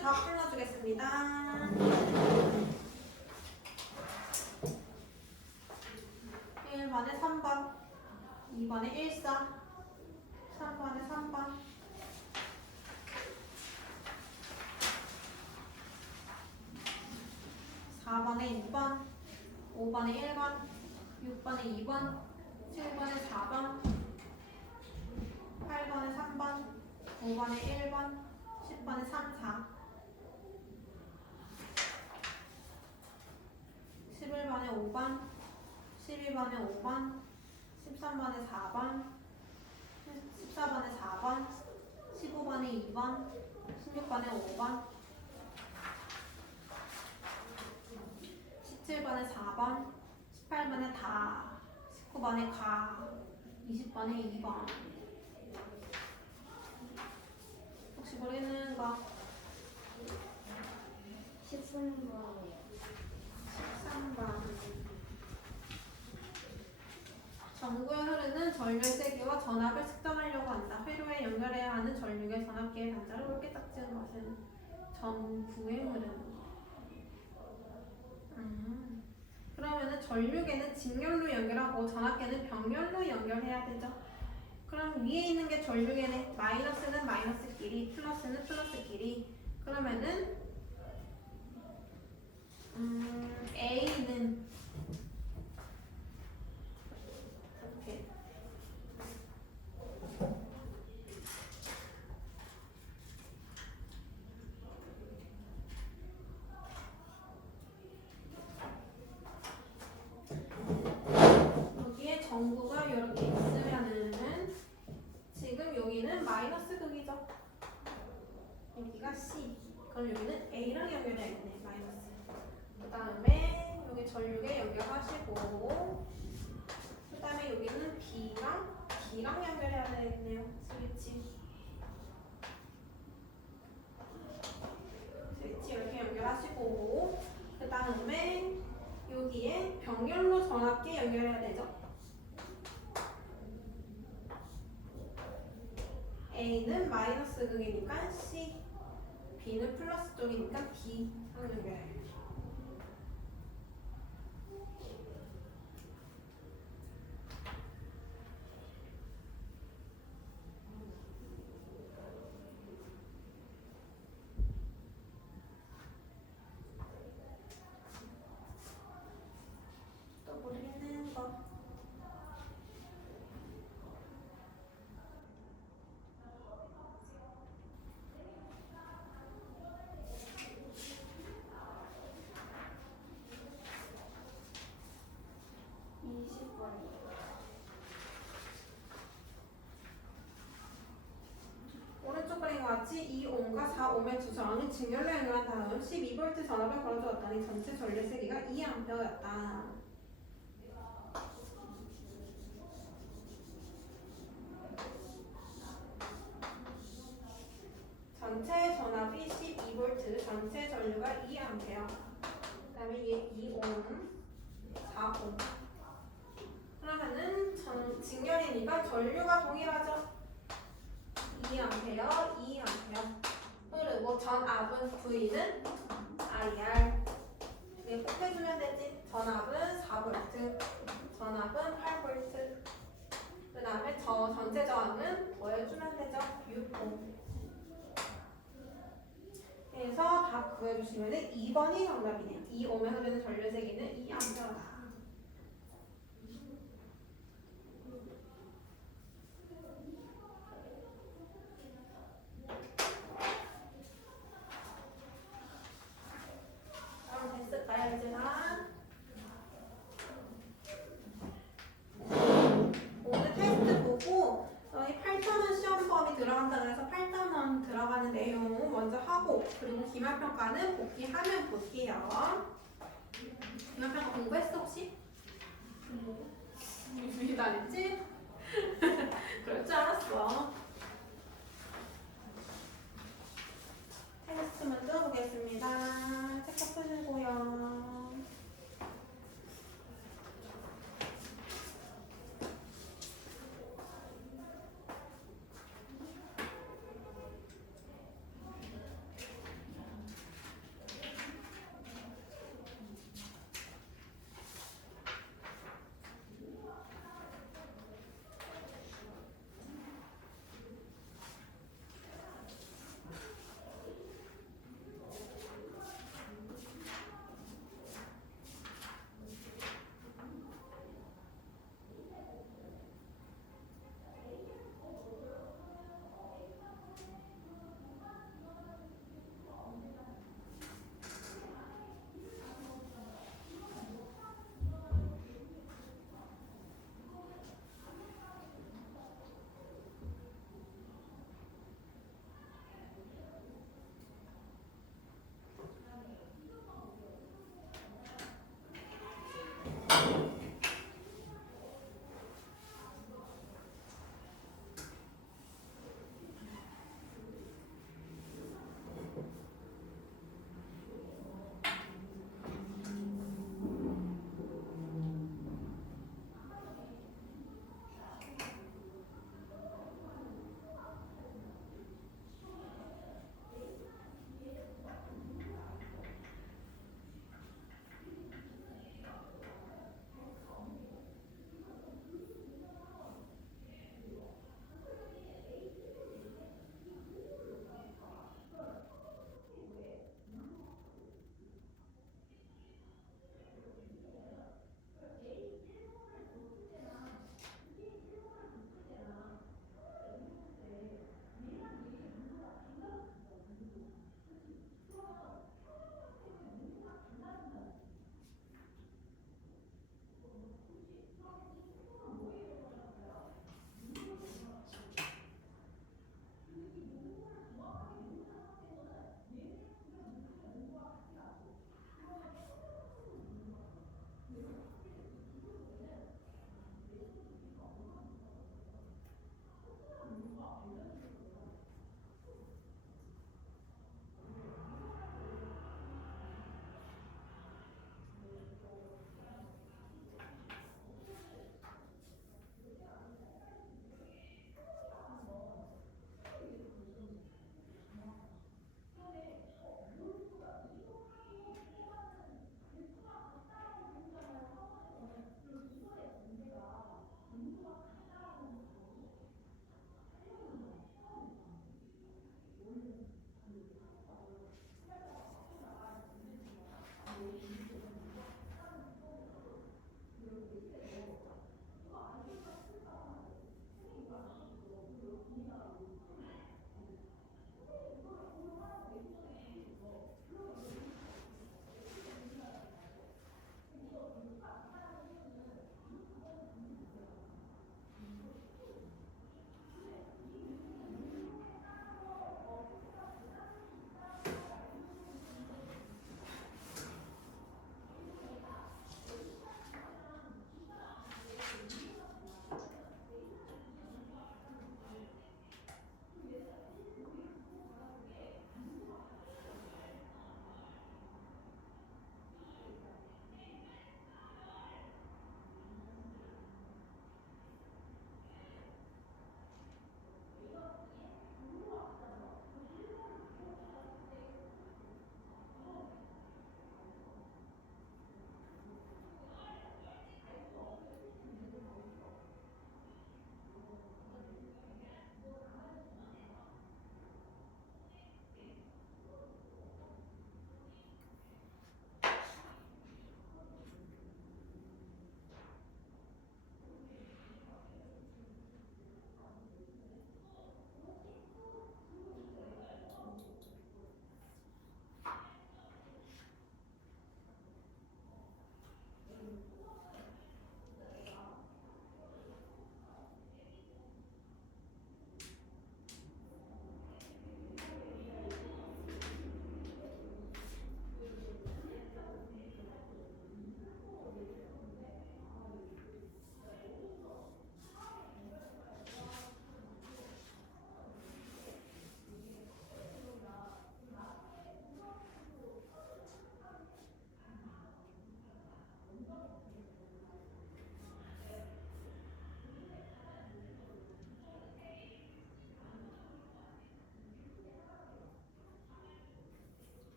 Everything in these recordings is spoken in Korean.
문제 다 풀어주겠습니다. 1번에 3번, 2번에 1사, 3번에 3번, 4번에 2번, 5번에 1번, 6번에 2번, 7번에 4번, 8번에 3번, 9번에 1번, 10번에 3, 4, 11번에 5번, 12번에 5번, 13번에 4번, 14번에 4번, 15번에 2번, 16번에 5번, 17번에 4번, 18번에 다, 19번에 가, 20번에 2번. 혹시 모르는 거? 13번이요. 13번. 전구에 흐르는 전류의 세기와 전압을 측정하려고 한다. 회로에 연결해야 하는 전류의 전압계의 단자를 굵게 짝지은 것은 전구에 흐르는 거. 그러면은 전류계는 직렬로 연결하고 전압계는 병렬로 연결해야 되죠. 그럼 위에 있는 게 전류계네. 마이너스는 마이너스끼리, 플러스는 플러스끼리. 그러면은 A는 이렇게 여기에 전구가 이렇게 있으면은 지금 여기는 마이너스 극이죠. 여기가 C. 그럼 여기는 A랑 연결해야겠네. 마이너스. 그 다음에 여기 전류계 연결하시고 그 다음에 여기는 B랑 D랑 연결해야 되겠네요. 스위치. 스위치 이렇게 연결하시고 그 다음에 여기에 병렬로 전압계 연결해야 되죠. A는 마이너스 극이니까 C, B는 플러스 쪽이니까 D 랑 연결해요. 또 모르겠는 거. 오른쪽 그림 같이 2옴과 4옴의 두 저항을 직렬로 연결한 다음 12V 전압을 걸어주었더니 전체 전류 세기가 2A였다. 전체 전압이 12V, 전체 전류가 2A. 그 다음에 얘 2옴, 4옴. 그러면은 직렬이니까 전류가 동일하죠. 2A, 2A. 흐르고 전압은 V는 IR. 이게 꼭 해주면 되지. 전압은 4V, 전압은 8V. 그 다음에 전체 저항은 더해주면 되죠. 6옴. 그래서 다 구해주시면 2번이 정답이네요. 2옴에 흐르는 전류 세기는 2A다. 됐을까요, 이제가? 오늘 테스트 보고 저희 8,000원 시험 범위 들어간다 그래서 8,000원 들어가는 내용 먼저 하고 그리고 기말평가는 복귀하면 볼게요. 기말평가 공부했어 혹시? 준비도 안 했지? 그럴 줄 알았어. 테스트 먼저 보겠습니다. 책각 펴시고요.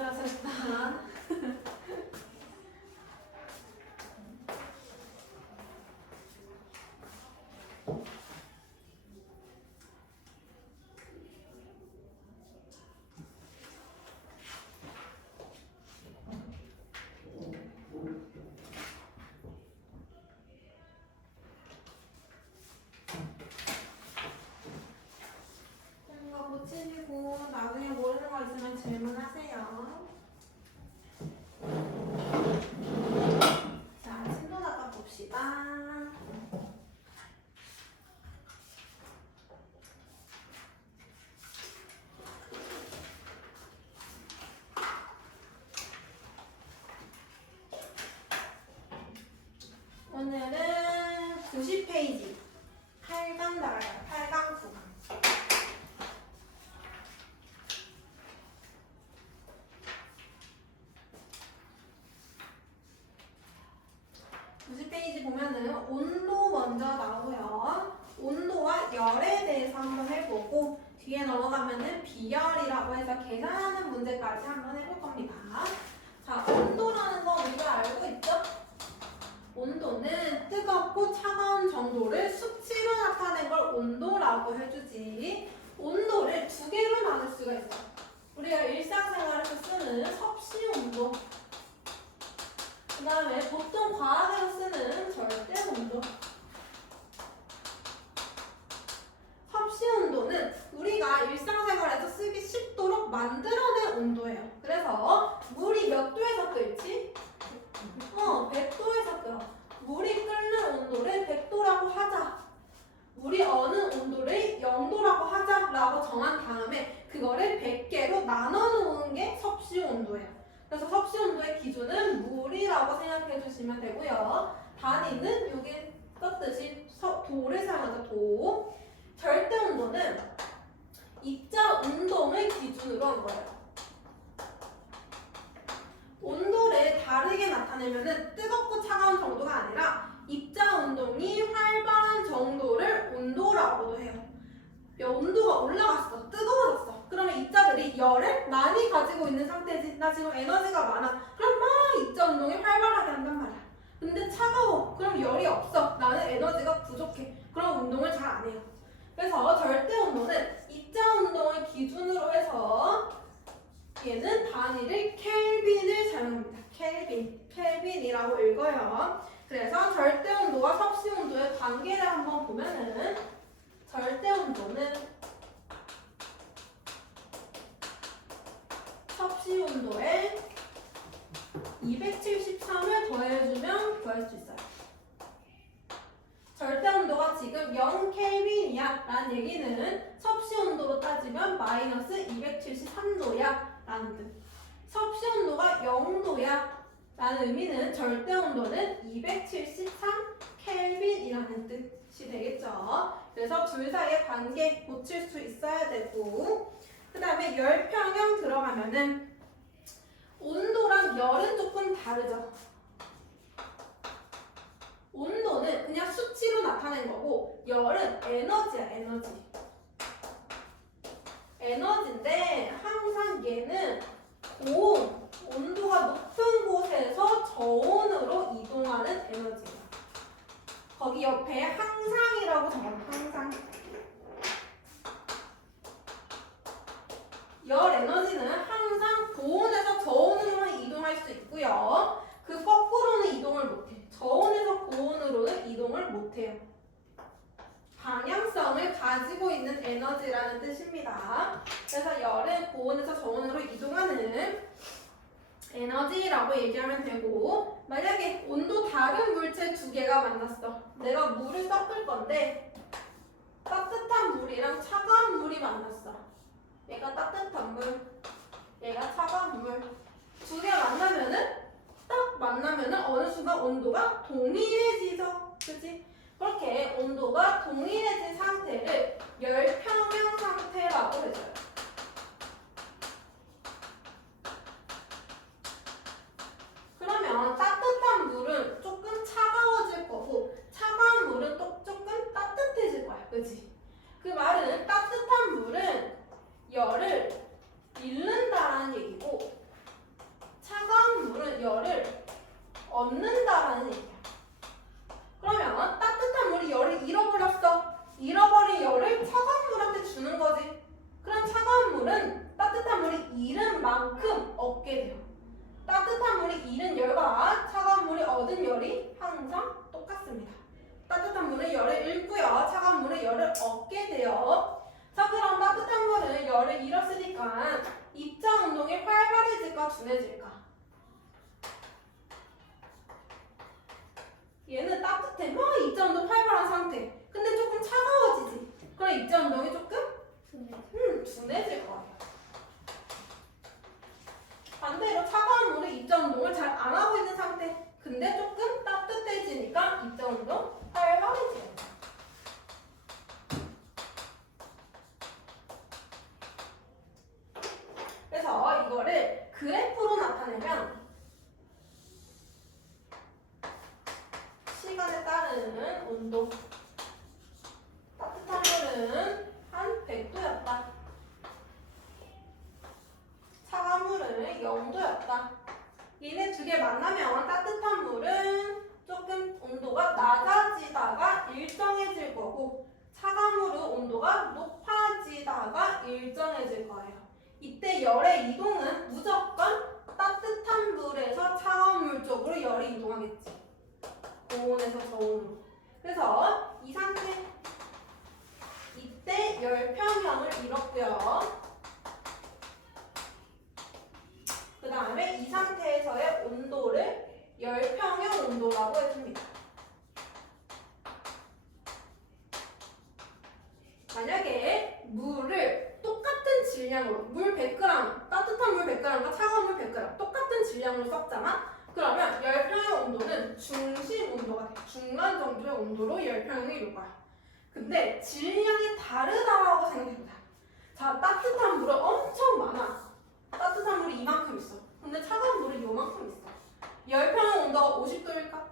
아슬아슬했다. 이거 고치시고 나중에 모르는 거 있으면 질문하세요. 자, 신도 닦아 봅시다. 오늘은 90페이지 8강 나가요. 8강 9강. 페이지 보면은 온도 먼저 나오고요. 온도와 열에 대해서 한번 해보고 뒤에 넘어가면은 비열이라고 해서 계산하는 문제까지 한번 해볼 겁니다. 자, 온도라는 거 우리가 알고 있죠? 온도는 뜨겁고 차가운 정도를 수치로 나타낸 걸 온도라고 해주지. 온도를 두 개로 나눌 수가 있어. 우리가 일상생활에서 쓰는 섭씨 온도, 그 다음에 보통 과학에서 쓰는 절대 온도. 섭씨 온도는 우리가 일상생활에서 쓰기 쉽도록 만들어낸 온도예요. 그래서 물이 몇 도에서 끓지? 100도에서 끓어. 물이 끓는 온도를 100도라고 하자. 물이 어느 온도를 0도라고 하자라고 정한 다음에 그거를 100개로 나눠 놓은 게 섭씨 온도예요. 그래서 섭씨 온도의 기준은 물이라고 생각해 주시면 되고요. 단위는 여기 썼듯이 도를 사용하죠. 도. 절대 온도는 입자 운동을 기준으로 한 거예요. 온도를 다르게 나타내면은 뜨겁고 차가운 정도가 아니라 입자 운동이 활발한 정도를 온도라고도 해요. 온도가 올라갔어. 뜨거워졌어. 그러면 입자들이 열을 많이 가지고 있는 상태지. 나 지금 에너지가 많아. 그럼 막 입자 운동이 활발하게 한단 말이야. 근데 차가워. 그럼 열이 없어. 나는 에너지가 부족해. 그럼 운동을 잘 안 해요. 그래서 절대 온도는 입자 운동을 기준으로 해서 얘는 단위를 켈빈을 사용합니다. 켈빈이라고 읽어요. 그래서 절대 온도와 섭씨 온도의 관계를 한번 보면은 절대 온도는 섭씨 온도에 273을 더해주면 구할 수 있어요. 절대 온도가 지금 0켈빈이야 라는 얘기는 섭씨 온도로 따지면 마이너스 273도야 라는 뜻. 섭씨 온도가 0도야 라는 의미는 절대 온도는 273켈빈이라는 뜻이 되겠죠. 그래서 둘 사이의 관계 고칠 수 있어야 되고, 그 다음에 열평형 들어가면은 온도랑 열은 조금 다르죠. 온도는 그냥 수치로 나타낸 거고 열은 에너지야, 에너지. 에너지인데 항상 얘는 고온, 온도가 높은 곳에서 저온으로 이동하는 에너지예요. 거기 옆에 항상이라고 적어요. 항상. 열 에너지는 항상 고온에서 저온으로만 이동할 수 있고요. 그 거꾸로는 이동을 못해. 저온에서 고온으로는 이동을 못해요. 방향성을 가지고 있는 에너지라는 뜻입니다. 그래서 열은 고온에서 저온으로 이동하는 에너지라고 얘기하면 되고, 만약에 온도 다른 물체 두 개가 만났어. 내가 물을 섞을 건데 따뜻한 물이랑 차가운 물이 만났어. 얘가 따뜻한 물, 얘가 차가운 물. 두 개가 만나면은 어느 순간 온도가 동일해지죠. 그치? 그렇게 온도가 동일해진 상태를 열평형 상태라고 해줘요. 그러면 따뜻한 물은 조금 차가워질 거고 차가운 물은 또 조금 따뜻해질 거야. 그치? 그 말은 따뜻한 물은 열을 잃는다라는 얘기고 잃은 만큼 얻게 돼요. 따뜻한 물이 잃은 열과 차가운 물이 얻은 열이 항상 똑같습니다. 따뜻한 물은 열을 잃고요. 차가운 물은 열을 얻게 돼요. 자, 그럼 따뜻한 물은 열을 잃었으니까 입자 운동이 활발해질까 둔해질까? 얘는 따뜻해. 막 입자 운동 활발한 상태. 근데 조금 차가워지지. 그럼 입자 운동이 조금 둔해질 거예요. 반대로 차가운 물은 입자 운동을 잘 안 하고 있는 상태. 근데 조금 따뜻해지니까 입자 운동 활발해져요. 그래서 이거를 그래프로 나타내면 시간에 따른 온도. 따뜻한 물은 한 100도였다. 차가운 물은 0도였다. 얘네 두 개 만나면 따뜻한 물은 조금 온도가 낮아지다가 일정해질 거고 차가운 물은 온도가 높아지다가 일정해질 거예요. 이때 열의 이동은 무조건 따뜻한 물에서 차가운 물 쪽으로 열이 이동하겠지. 고온에서 저온으로. 그래서 이 상태 이때 열 평형을 이뤘고요. 그 다음에 이 상태에서의 온도를 열평형 온도라고 해줍니다. 만약에 물을 똑같은 질량으로 물 100g, 따뜻한 물 100g과 차가운 물 100g 똑같은 질량으로 섞잖아? 그러면 열평형 온도는 중심 온도가 돼. 중간 정도의 온도로 열평형이 이룰 거야. 근데 질량이 다르다고 생각해보자. 자, 따뜻한 물은 엄청 많아. 따뜻한 물이 이만큼 있어. 근데 차가운 물은 요만큼 있어. 열평형 온도가 50도일까?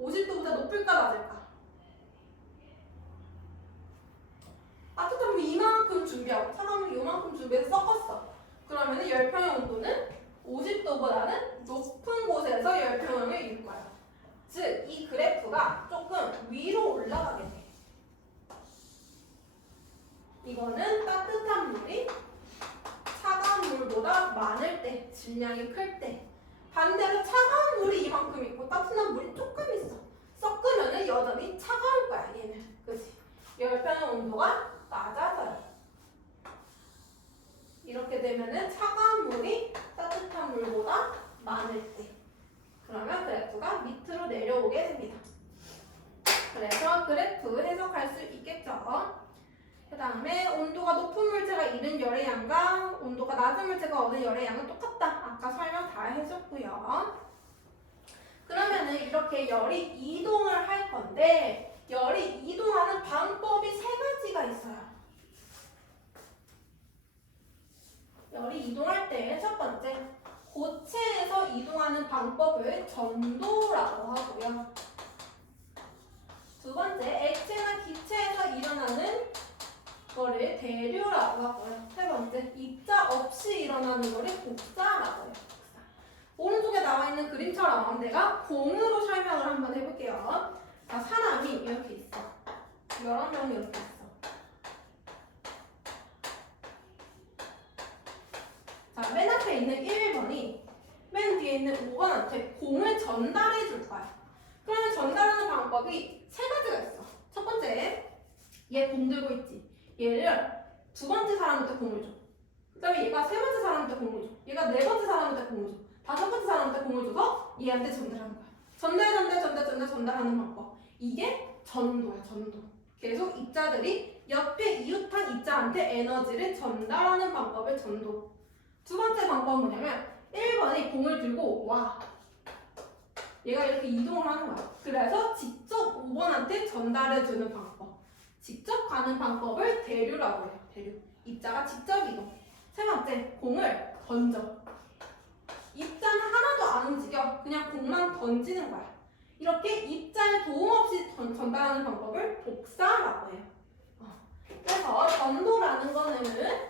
50도보다 높을까 낮을까? 따뜻한 물 이만큼 준비하고 차가운 물 요만큼 준비해서 섞었어. 그러면 열평형 온도는 50도보다는 높은 곳에서 열평형을 이룰 거야. 즉, 이 그래프가 조금 위로 올라가게 돼. 이거는 따뜻한 물이 차가운 물보다 많을 때, 질량이 클 때. 반대로 차가운 물이 이만큼 있고 따뜻한 물이 조금 있어. 섞으면은 여전히 차가울 거야, 얘는. 그치? 열평형 온도가 낮아져요. 이렇게 되면은 차가운 물이 따뜻한 물보다 많을 때. 그러면 그래프가 밑으로 내려오게 됩니다. 그래서 그래프 해석할 수 있겠죠? 그 다음에 온도가 높은 물체가 잃은 열의 양과 온도가 낮은 물체가 얻은 열의 양은 똑같다. 아까 설명 다 해줬고요. 그러면은 이렇게 열이 이동을 할 건데 열이 이동하는 방법이 세 가지가 있어요. 열이 이동할 때 첫 번째, 고체에서 이동하는 방법을 전도라고 하고요. 두 번째, 액체나 기체에서 일어나는 거를 대류라고 하고요. 세 번째, 입자 없이 일어나는 거를 복사라고 해요. 복사. 오른쪽에 나와 있는 그림처럼 내가 공으로 설명을 한번 해볼게요. 자, 사람이 이렇게 있어. 여러 명이 이렇게 있어. 자, 맨 앞에 있는 1번이 맨 뒤에 있는 5번한테 공을 전달해 줄 거야. 그러면 전달하는 방법이 세 가지가 있어. 첫 번째, 얘 공 들고 있지. 얘를 두 번째 사람한테 공을 줘. 그 다음에 얘가 세 번째 사람한테 공을 줘. 얘가 네 번째 사람한테 공을 줘. 다섯 번째 사람한테 공을 줘서 얘한테 전달하는 거야. 전달하는 방법. 이게 전도야, 전도. 계속 입자들이 옆에 이웃한 입자한테 에너지를 전달하는 방법을 전도. 두 번째 방법은 뭐냐면 1번이 공을 들고 와. 얘가 이렇게 이동을 하는 거야. 그래서 직접 5번한테 전달해주는 방법. 직접 가는 방법을 대류라고 해요. 대류. 입자가 직접 이동. 세 번째, 공을 던져. 입자는 하나도 안 움직여. 그냥 공만 던지는 거야. 이렇게 입자의 도움 없이 전달하는 방법을 복사라고 해요. 그래서 전도라는 거는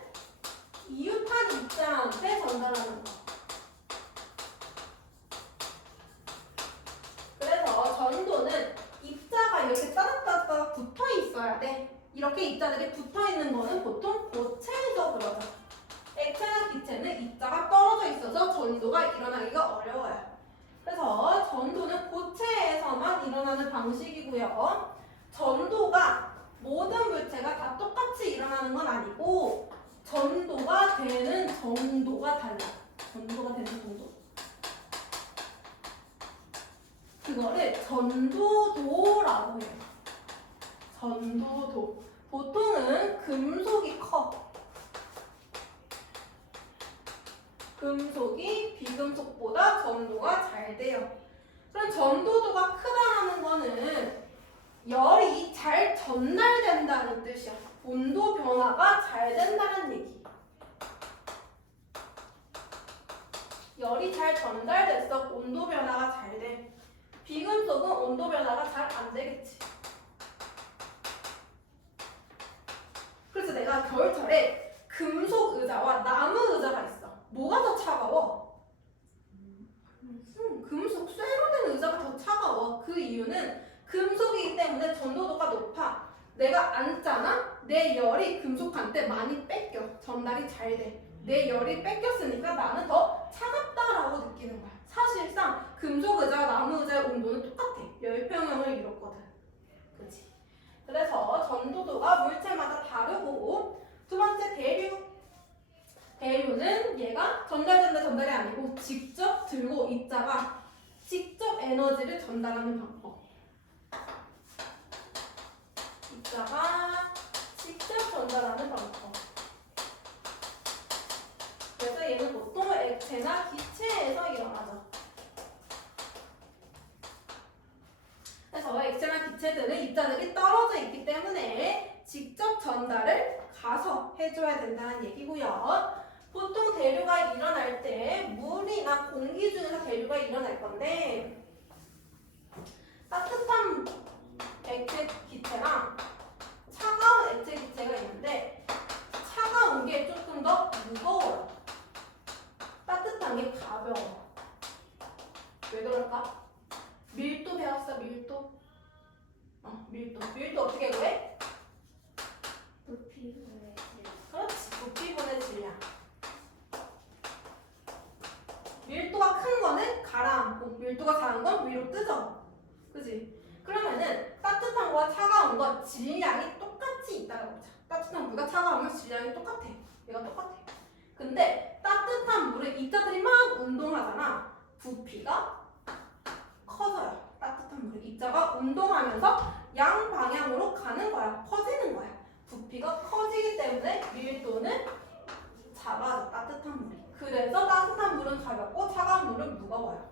이웃한 입자한테 전달하는 거. 그래서 전도는 입자가 이렇게 따닥따닥 붙어 있어야 돼. 이렇게 입자들이 붙어 있는 거는 보통 고체에서 그러죠. 액체 경우에는 입자가 떨어져 있어서 전도가 일어나기가 어려워요. 그래서 전도는 고체에서만 일어나는 방식이고요. 전도가 모든 물체가 다 똑같이 일어나는 건 아니고 전도가 되는 정도가 달라. 전도가 되는 정도. 그거를 전도도라고 해요. 전도도. 보통은 금속이 커. 금속이 비금속보다 전도가 잘 돼요. 그럼 전도도가 크다는 거는 열이 잘 전달된다는 뜻이야. 온도 변화가 잘 된다는 얘기. 열이 잘 전달됐어. 온도 변화가 잘 돼. 비금속은 온도 변화가 잘 안 되겠지. 그래서 내가 겨울철에 금속 의자와 나무 의자가 있어. 뭐가 더 차가워? 금속 쇠로 된 의자가 더 차가워. 그 이유는 금속이기 때문에 전도도가 높아. 내가 앉잖아? 내 열이 금속한테 많이 뺏겨. 전달이 잘 돼. 내 열이 뺏겼으니까 나는 더 차갑다라고 느끼는 거야. 사실상 금속 의자와 나무 의자의 온도는 똑같아. 열평형을 이뤘거든. 그치? 그래서 전도도가 물체마다 다르고, 두 번째 대류. 대류는 얘가 전달이 아니고 직접 들고 입자가 직접 에너지를 전달하는 방법. 입자가 직접 전달하는 방법. 그래서 얘는 보통 액체나 기체에서 일어나죠. 그래서 액체나 기체들은 입자들이 떨어져 있기 때문에 직접 전달을 가서 해줘야 된다는 얘기고요. 보통 대류가 일어날 때 물이나 공기 중에서 대류가 일어날 건데, 따뜻한 액체 기체랑 차가운 액체 기체가 있는데 차가운 게 조금 더 무거워요. 따뜻한 게 가벼워. 왜 그럴까? 밀도 배웠어, 밀도? 밀도 어떻게 구해? 부피분의 질. 그렇지, 부피분의 질량. 밀도가 큰 거는 가라앉고 밀도가 작은 건 위로 뜨죠. 그지? 그러면은 따뜻한 거와 차가운 거 질량이 똑같이 있다고 보자. 따뜻한 물과 차가우면 질량이 똑같아. 얘가 똑같아. 근데 따뜻한 물은 입자들이 막 운동하잖아. 부피가 커져요. 따뜻한 물은 입자가 운동하면서 양방향으로 가는 거야. 커지는 거야. 부피가 커지기 때문에 밀도는 작아져. 따뜻한 물이. 그래서 따뜻한 물은 가볍고 차가운 물은 무거워요.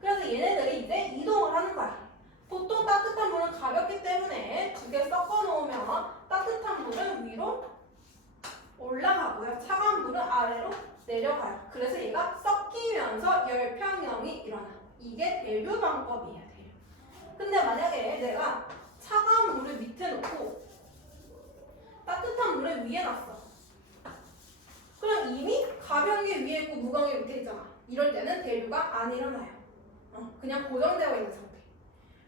그래서 얘네들이 이제 이동을 하는 거야. 보통 따뜻한 물은 가볍기 때문에 두 개 섞어 놓으면 따뜻한 물은 위로 올라가고요. 차가운 물은 아래로 내려가요. 그래서 얘가 섞이면서 열평형이 일어나. 이게 대류 방법이에요. 대류. 근데 만약에 내가 차가운 물을 밑에 놓고 따뜻한 물을 위에 놨어. 그럼 이미 가벼운 게 위에 있고 무거운 게 밑에 있잖아. 이럴 때는 대류가 안 일어나요. 그냥 고정되어 있는 상태.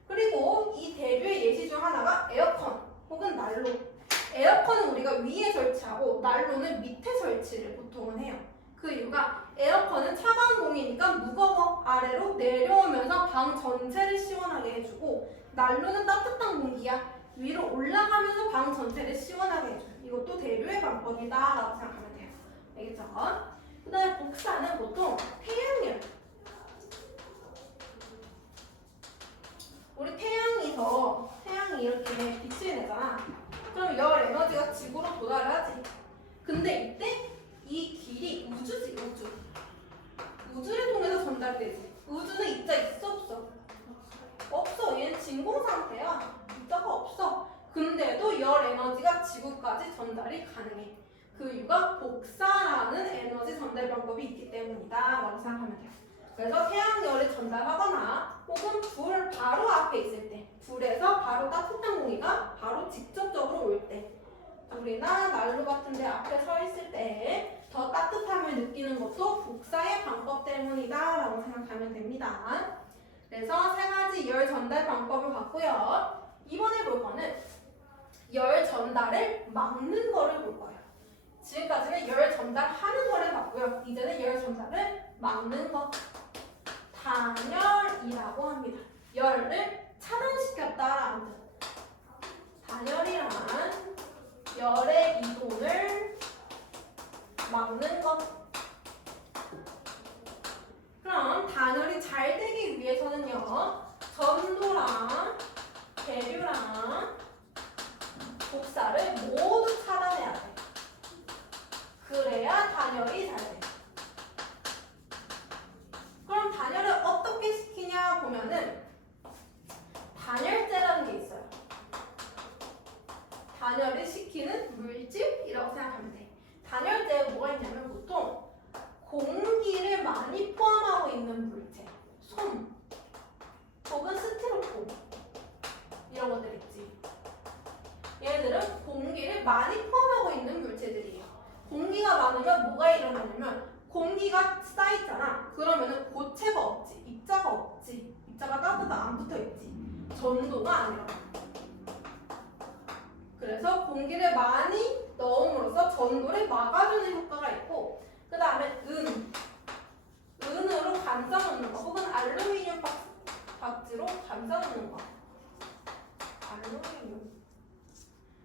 그리고 이 대류의 예시 중 하나가 에어컨 혹은 난로. 에어컨은 우리가 위에 설치하고 난로는 밑에 설치를 보통은 해요. 그 이유가 에어컨은 차가운 공이니까 무거워. 아래로 내려오면서 방 전체를 시원하게 해주고, 난로는 따뜻한 공기야. 위로 올라가면서 방 전체를 시원하게 해줘요. 이것도 대류의 방법이다라고 생각하면 돼요. 알겠죠? 그 다음에 복사는 보통 태양열. 우리 태양이 이렇게 빛을 내잖아. 그럼 열 에너지가 지구로 도달을 하지. 근데 이때 이 길이 우주지, 우주. 우주를 통해서 전달되지. 우주는 입자 있어, 없어? 없어. 얘는 진공 상태야. 입자가 없어. 근데도 열 에너지가 지구까지 전달이 가능해. 그 이유가 복사라는 에너지 전달 방법이 있기 때문이다 라고 생각하면 돼요. 그래서 태양열을 전달하거나 혹은 불 바로 앞에 있을 때, 불에서 바로 따뜻한 공기가 바로 직접적으로 올 때, 불이나 난로 같은 데 앞에 서 있을 때 더 따뜻함을 느끼는 것도 복사의 방법 때문이다 라고 생각하면 됩니다. 그래서 세 가지 열 전달 방법을 봤고요. 이번에 볼 거는 열 전달을 막는 거를 볼 거예요. 지금까지는 열 전달하는 거를 봤고요. 뭐라고요? 이제는 열 전자를 막는 거. 단열이라고 합니다. 열을 차단시켰다라는 뜻. 단열이란 열의 이동을 막는 것. 그럼 단열이 잘 되기 위해서는요, 전도랑 대류랑 복사를 모두 차단해야 돼. 그래야 단열이 잘 돼. 그럼 단열을 어떻게 시키냐 보면은 단열재라는 게 있어요. 단열을 시키는 물질이라고 생각하면 돼. 단열재에 뭐가 있냐면 보통 공기를 많이 포함하고 있는 물체, 솜 혹은 스티로폼 이런 것들 있지. 얘네들은 공기를 많이 포함하고 있는 물체들이에요. 공기가 많으면 뭐가 일어나냐면 공기가 쌓이잖아. 그러면은 고체가 없지, 입자가 없지. 입자가 따뜻하게 안 붙어있지. 전도가 안 일어나. 그래서 공기를 많이 넣음으로써 전도를 막아주는 효과가 있고, 그 다음에 은으로 감싸놓는 거, 혹은 알루미늄 박지로 감싸놓는 거. 알루미늄.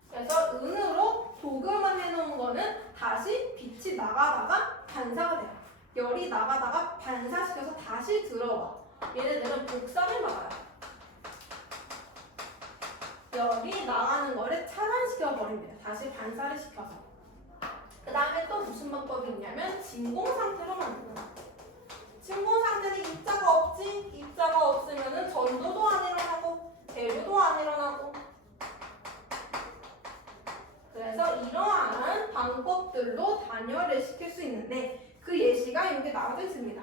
그래서 은으로 도금을 해놓은 거는 다시 빛이 나가다가 반사가 돼요. 열이 나가다가 반사시켜서 다시 들어와. 얘네들은 복사를 막아요. 열이 나가는 거를 차단시켜 버립니다. 다시 반사를 시켜서. 그 다음에 또 무슨 방법이 있냐면 진공 상태로 만드는 거. 진공 상태는 입자가 없지. 입자가 없으면은 전도도 안 일어나고 대류도 안 일어나고. 그래서 이러한 방법들로 단열을 시킬 수 있는데 그 예시가 여기 나와져 있습니다.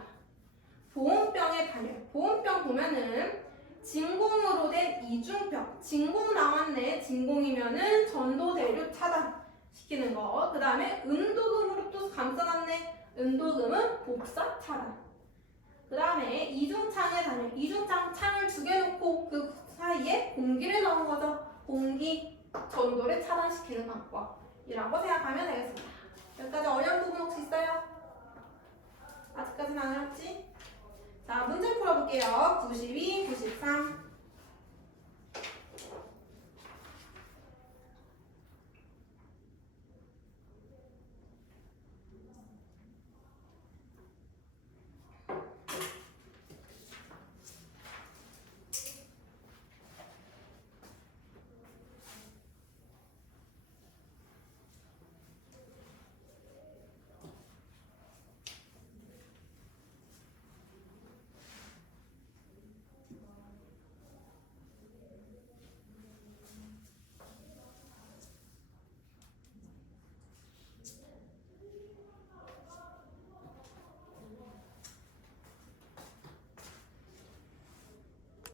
보온병의 단열. 보온병 보면은 진공으로 된 이중병. 진공 나왔네. 진공이면은 전도 대류 차단 시키는 거. 그 다음에 은도금으로 또 감싸놨네. 은도금은 복사 차단. 그 다음에 이중창의 단열. 이중창 창을 두 개 놓고 그 사이에 공기를 넣은 거죠. 공기 전도를 차단시키는 방법이라고 생각하면 되겠습니다. 여기까지 어려운 부분 혹시 있어요? 아직까지는 안 어렵지? 자, 문제 풀어볼게요. 92, 93.